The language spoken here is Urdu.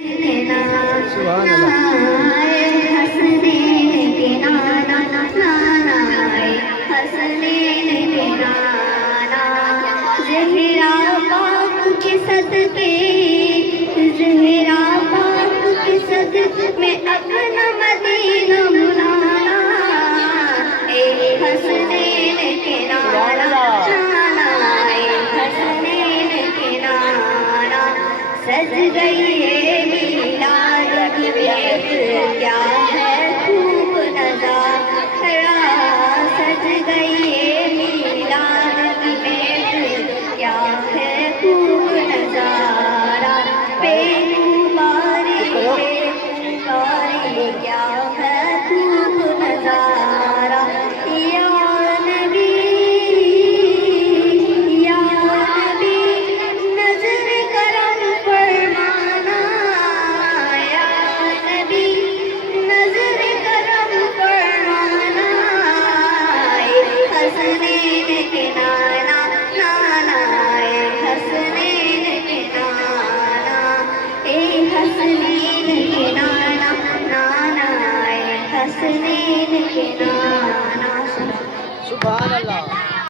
سبحان اللہ. زہرا پاک کے صدقے، زہرا پاک کے صدقے میں اپنا مدینہ بلانا، اے حسنین کے نانا، اے حسنین کے نانا. سج گئی ہے میلاد کی بیت، کیا ہے خوب نظارہ. سج گئی ہے میلاد کی بیت، کیا ہے خوب نظارہ. پہلو باری کیا ہے خوب نظارہ. یا نبی یا نبی نظر کرم فرمانا، یا نبی نظر کرم فرمانا. حسنین کے نانا نانا، اے حسنین کے نانا، اے حسنین کے نانا نانا، اے حسنین کے نانا. سبحان اللہ.